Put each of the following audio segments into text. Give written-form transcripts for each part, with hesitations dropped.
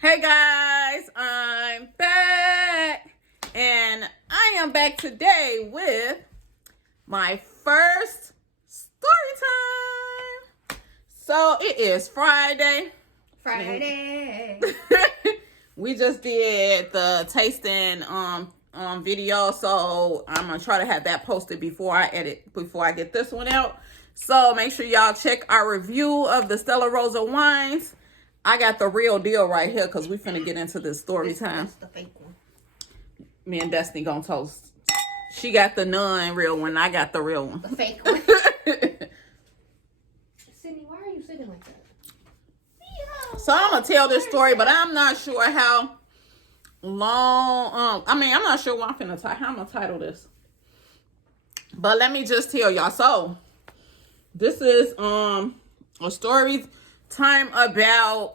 Hey guys, I'm back, and I am back today with my first story time. So it is Friday. We just did the tasting video, so I'm gonna try to have that posted before I get this one out. So make sure y'all check our review of the Stella Rosa wines. I got the real deal right here because we finna get into this story time. That's the fake one. Me and Destiny gonna toast. She got the non-real one. I got the real one. The fake one. Sydney, why are you sitting like that? So I'm gonna tell this story, but I'm not sure how long. I'm not sure what how I'm gonna title this. But let me just tell y'all. So this is a story time about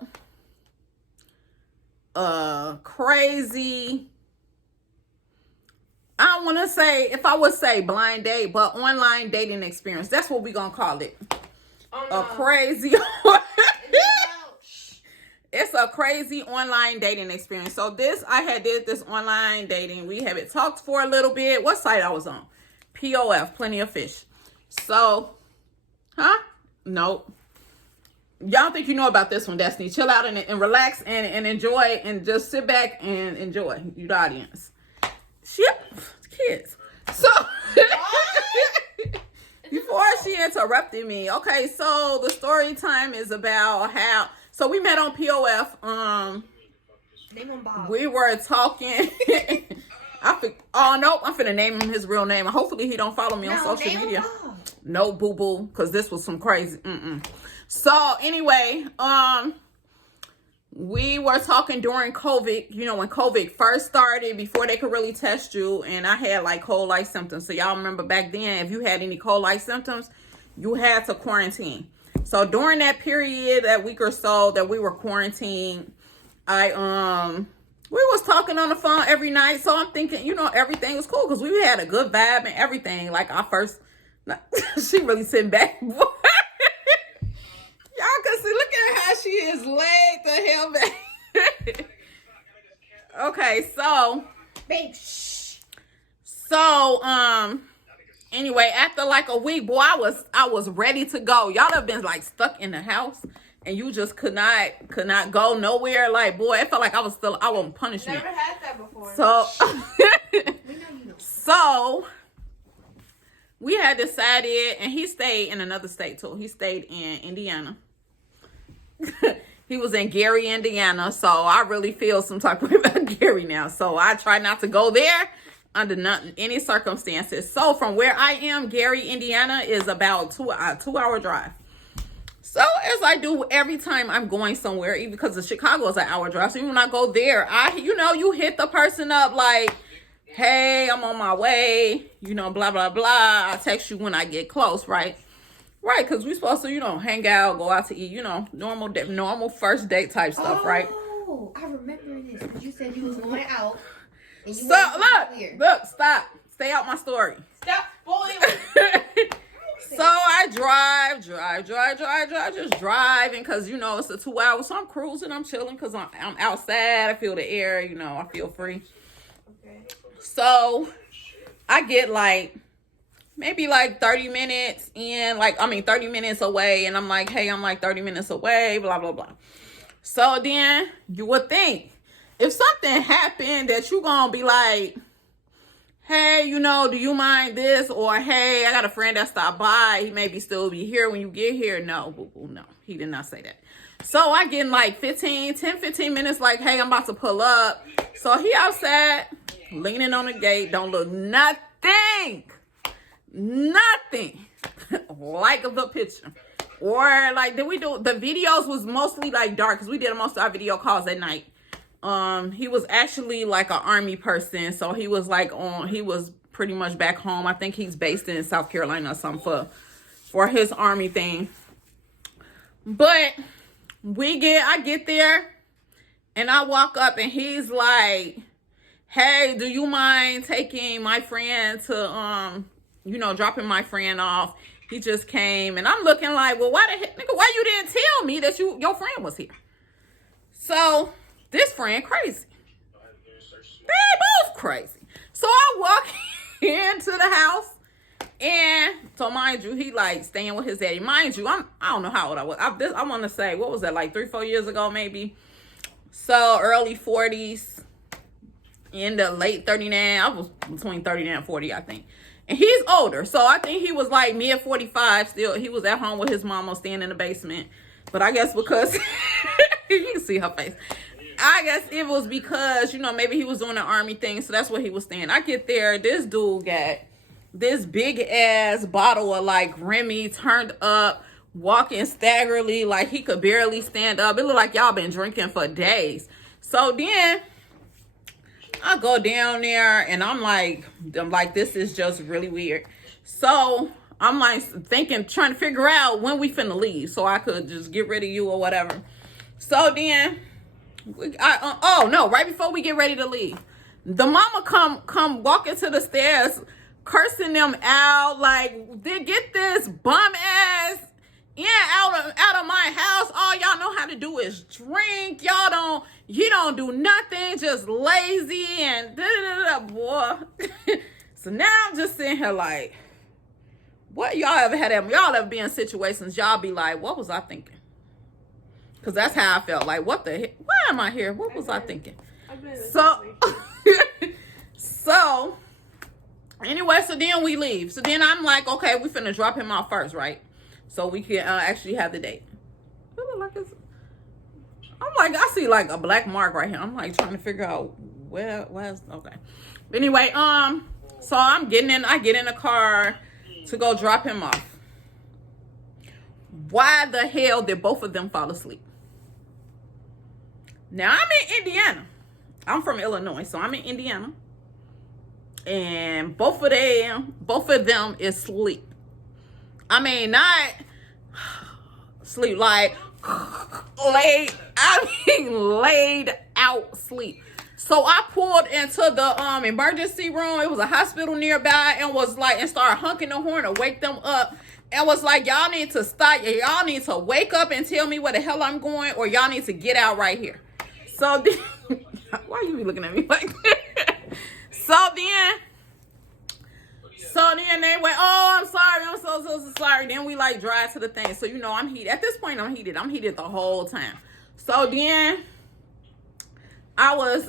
crazy, I don't want to say, if I would say blind date, but online dating experience. That's what we're gonna call it. Oh, no. A crazy it's a crazy online dating experience. So I did this online dating. We have talked for a little bit. What site I was on? POF, Plenty of Fish. So nope. Y'all think you know about this one, Destiny. Chill out and relax and enjoy, and just sit back and enjoy, you the audience. Shit, kids. So before she interrupted me, okay, so the story time is about how, so we met on POF. Name him Bob. We were talking. Oh nope, I'm finna name him his real name. Hopefully he don't follow me on social media. No, boo boo, because this was some crazy. So anyway, we were talking during COVID, you know, when COVID first started, before they could really test you, and I had like cold-like symptoms. So y'all remember back then, if you had any cold-like symptoms, you had to quarantine. So during that period, that week or so that we were quarantined, we was talking on the phone every night. So I'm thinking, you know, everything was cool because we had a good vibe and everything. Like our first, she really sitting back. Y'all can see, look at how she is laid the hell back. Okay, so. Babe, So, anyway, after like a week, boy, I was ready to go. Y'all have been like stuck in the house and you just could not go nowhere. Like, boy, it felt like I was punishment. never had that before. So, We know you know. so we had decided, and he stayed in another state too. He stayed in Indiana. He was in Gary, Indiana. So I really feel some type of way about Gary now. So I try not to go there under any circumstances. So from where I am, Gary, Indiana is about a 2-hour drive. So as I do every time I'm going somewhere, even because of Chicago is an hour drive. So even when I go there, you hit the person up like, hey, I'm on my way, blah, blah, blah. I'll text you when I get close, right? Right, because we're supposed to, hang out, go out to eat, normal first date type stuff, right? Oh, I remember this. Because you said you was going out. And you look, stop. Stay out my story. Stop spoiling. So I just driving because, it's a 2 hours. So I'm cruising, I'm chilling because I'm outside. I feel the air, I feel free. Okay. So I get maybe 30 minutes in, 30 minutes away. And I'm like, hey, I'm 30 minutes away, blah, blah, blah. So then you would think if something happened that you going to be like, hey, do you mind this? Or, hey, I got a friend that stopped by. He maybe still be here when you get here. No, boo-boo, no. He did not say that. So I get 15 minutes hey, I'm about to pull up. So he outside, leaning on the gate, don't look nothing like of the picture. Or the videos was mostly dark because we did most of our video calls at night. He was actually an army person, so he was he was pretty much back home. I think he's based in South Carolina or something for his army thing. But I get there and I walk up and he's like, hey, do you mind taking my friend to dropping my friend off? He just came, and I'm looking well, why the heck, nigga, why you didn't tell me that your friend was here? So this friend crazy. They both crazy. So I walk into the house, and so mind you, he like staying with his daddy. Mind you, I don't know how old I was. I want to say, what was that, like 3-4 years ago maybe? So early 40s, in the late 39. I was between 39 and 40, I think. And he's older, so I think he was like mid 45 still. He was at home with his mama, staying in the basement. But I guess because you can see her face. I guess it was because, you know, maybe he was doing the army thing, so that's where he was staying. I get there, this dude got this big ass bottle of like Remy turned up, walking staggerly, like he could barely stand up. It looked like y'all been drinking for days. So then I go down there, and I'm like, this is just really weird. So I'm like thinking, trying to figure out when we finna leave so I could just get rid of you or whatever. So then oh no, right before we get ready to leave, the mama come walking to the stairs, cursing them out, like, they get this bum ass out of my house. All y'all know how to do is drink. You don't do nothing, just lazy and boy. So now I'm just sitting here like, what y'all ever had? Y'all ever be in situations y'all be like, what was I thinking? Because that's how I felt. Like, what the heck? Why am I here? What was I thinking? So anyway, so then we leave. So then I'm like, okay, we finna drop him off first, right? So we can actually have the date. I'm like, I see like a black mark right here. I'm like trying to figure out where's okay. But anyway, so I get in the car to go drop him off. Why the hell did both of them fall asleep? Now I'm in Indiana. I'm from Illinois, so I'm in Indiana. And both of them is sleep. I mean, not sleep like laid out sleep. So I pulled into the emergency room. It was a hospital nearby, and was like, and started honking the horn to wake them up, and was like, y'all need to stop. Y'all need to wake up and tell me where the hell I'm going, or y'all need to get out right here. So then, why you be looking at me like that? So then they went, oh, I'm sorry. I'm so sorry. Then we like drive to the thing. So, you know, I'm heated. At this point, I'm heated. I'm heated the whole time. So then I was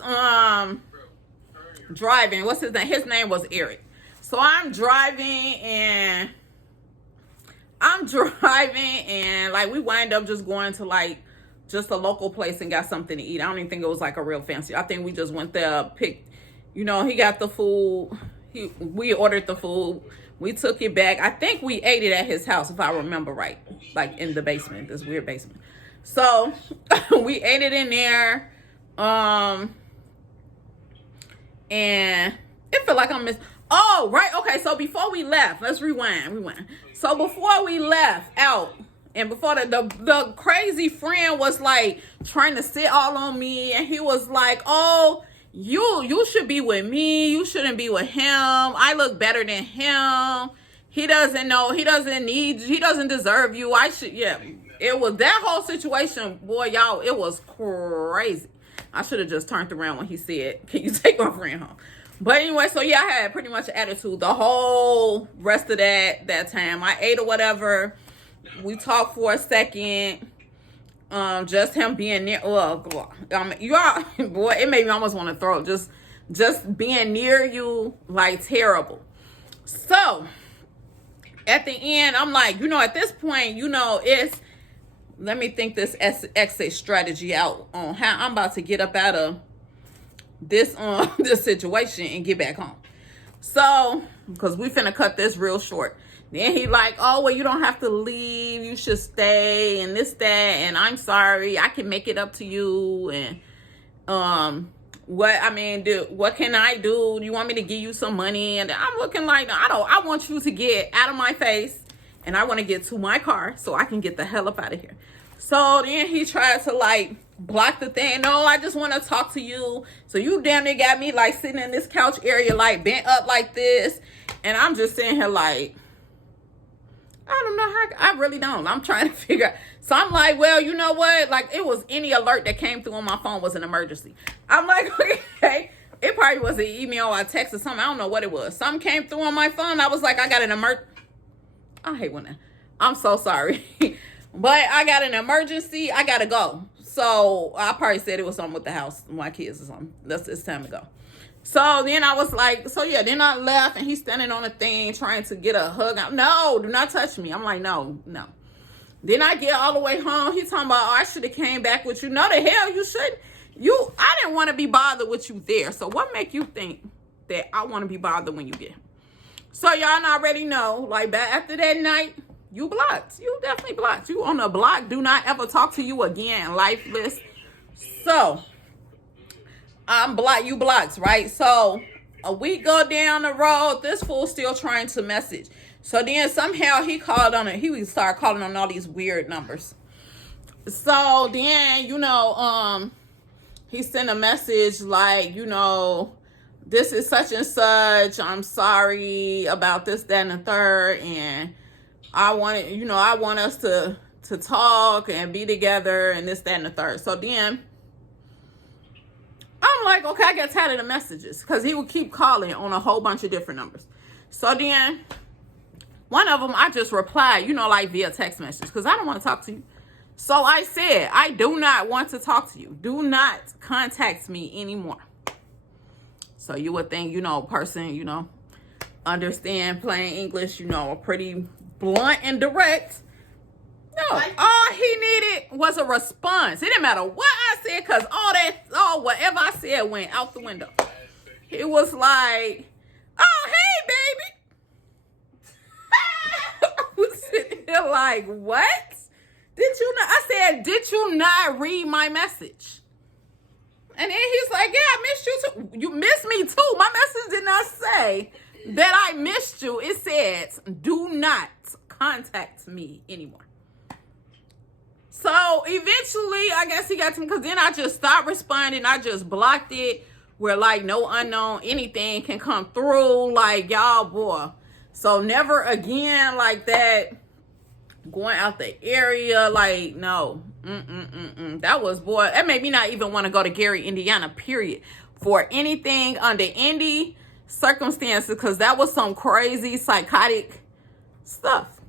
driving. What's his name? His name was Eric. So I'm driving and like we wind up just going to like just a local place and got something to eat. I don't even think it was like a real fancy. I think we just went there, picked, you know, he got the food. We ordered the food. We took it back. I think we ate it at his house, if I remember right, like in the basement, this weird basement. So we ate it in there. And it felt like I missed. Oh, right. Okay. So before we left, let's rewind. So before we left out, and before the crazy friend was like trying to sit all on me, and he was like, oh, you should be with me. You shouldn't be with him. I look better than him. He doesn't know. He doesn't deserve you. Yeah. It was that whole situation, boy, y'all, it was crazy. I should have just turned around when he said, can you take my friend home? But anyway, so yeah, I had pretty much an attitude the whole rest of that time. I ate or whatever. We talked for a second. Just him being near, y'all, boy, it made me almost want to throw up. Just being near you, like, terrible. So at the end, I'm like, you know, at this point, you know, let me think this exit strategy out on how I'm about to get up out of this this situation and get back home. So, because we finna cut this real short. Then he like, oh, well, you don't have to leave. You should stay and this, that. And I'm sorry. I can make it up to you. And what can I do? Do you want me to give you some money? And I'm looking like, I want you to get out of my face. And I want to get to my car so I can get the hell up out of here. So then he tried to like block the thing. No, I just want to talk to you. So you damn near got me like sitting in this couch area, like bent up like this. And I'm just sitting here like, I don't know how. I really don't. I'm trying to figure out. So I'm like, well, you know what? Like, it was any alert that came through on my phone was an emergency. I'm like, okay. It probably was an email or a text or something. I don't know what it was. Something came through on my phone. I was like, I got an I hate when that. I'm so sorry. But I got an emergency. I got to go. So I probably said it was something with the house, my kids or something. It's time to go. So then I was like, so yeah, then I left and he's standing on a thing trying to get a hug. No, do not touch me. I'm like, no. Then I get all the way home. He talking about, oh, I should have came back with you. No, the hell you shouldn't. I didn't want to be bothered with you there. So what make you think that I want to be bothered when you get him? So y'all already know, like back after that night, you blocked. You definitely blocked. You on the block. Do not ever talk to you again. Lifeless. So I'm blocked. You blocked, right? So a week go down the road, this fool still trying to message. So then somehow he called on it. He would start calling on all these weird numbers. So then, he sent a message like, this is such and such. I'm sorry about this, that, and the third. And I want us to talk and be together and this, that, and the third. So then I'm like, okay, I get tired of the messages because he would keep calling on a whole bunch of different numbers. So then one of them, I just replied, like via text message because I don't want to talk to you. So I said, I do not want to talk to you. Do not contact me anymore. So you would think, person, understand plain English, pretty blunt and direct. No, all he needed was a response. It didn't matter what I said because whatever I said went out the window. It was like, oh, hey, baby. I was sitting here like, what? Did you not? I said, did you not read my message? And then he's like, yeah, I missed you too. You missed me too. My message did not say that I missed you. It said, do not contact me anymore. So eventually, I guess he got to me because then I just stopped responding. I just blocked it where like no unknown anything can come through. Like, y'all, boy. So never again like that. Going out the area, like, no. That was, boy, that made me not even want to go to Gary, Indiana, period. For anything under any circumstances, because that was some crazy, psychotic stuff.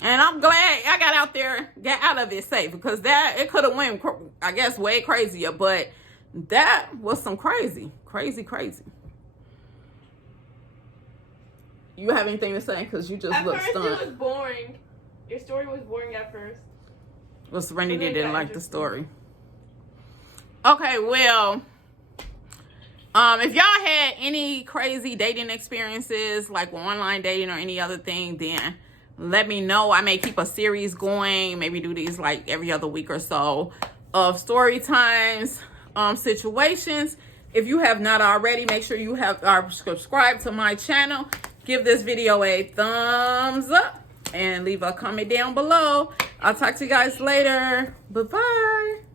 And I'm glad I got out of it safe, because it could have went, I guess, way crazier, but that was some crazy. You have anything to say? Because you just look stunned. At first, it was boring. Your story was boring at first. Well, Serenity didn't like the story. Okay, well, if y'all had any crazy dating experiences, like online dating or any other thing, then let me know. I may keep a series going, maybe do these like every other week or so of story times, situations. If you have not already, make sure you are subscribed to my channel. Give this video a thumbs up and leave a comment down below. I'll talk to you guys later. Bye-bye.